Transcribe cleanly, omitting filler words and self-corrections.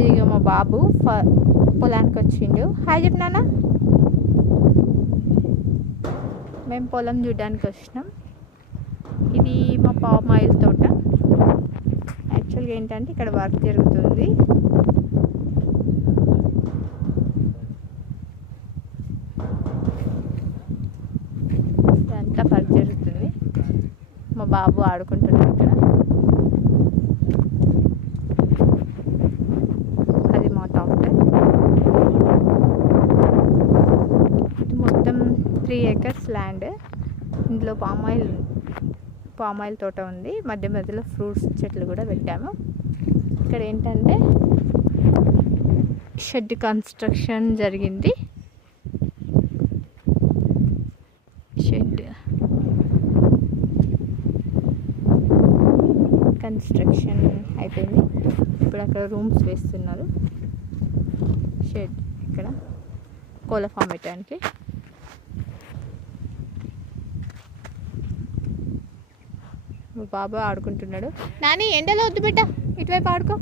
ఇదిగో మా బాబు పొలానికి వచ్చిండు. హాయ్ చెప్పు నాన్న. మేము పొలం చూడడానికి వచ్చినాం. ఇది మా పామ్ ఆయిల్ తోట. యాక్చువల్గా ఏంటంటే ఇక్కడ వర్క్ జరుగుతుంది. ఇదంతా వర్క్ జరుగుతుంది. మా బాబు ఆడుకుంటున్నాడు ఇక్కడ. అది మా ట్రాక్టర్. ఇది మొత్తం 3 acres ల్యాండ్. ఇందులో పామ్ ఆయిల్ తోట ఉంది. మధ్య మధ్యలో ఫ్రూట్స్ చెట్లు కూడా పెట్టాము. ఇక్కడ ఏంటంటే షెడ్ కన్స్ట్రక్షన్ జరిగింది. షెడ్ కన్స్ట్రక్షన్ అయిపోయింది. ఇప్పుడు అక్కడ రూమ్స్ వేస్తున్నారు. షెడ్ ఇక్కడ కోళ్ళ ఫామ్ పెట్టడానికి. బాబా ఆడుకుంటున్నాడు. నాని ఎండలో వద్దు బిడ్డ, ఇటువైపు ఆడుకో.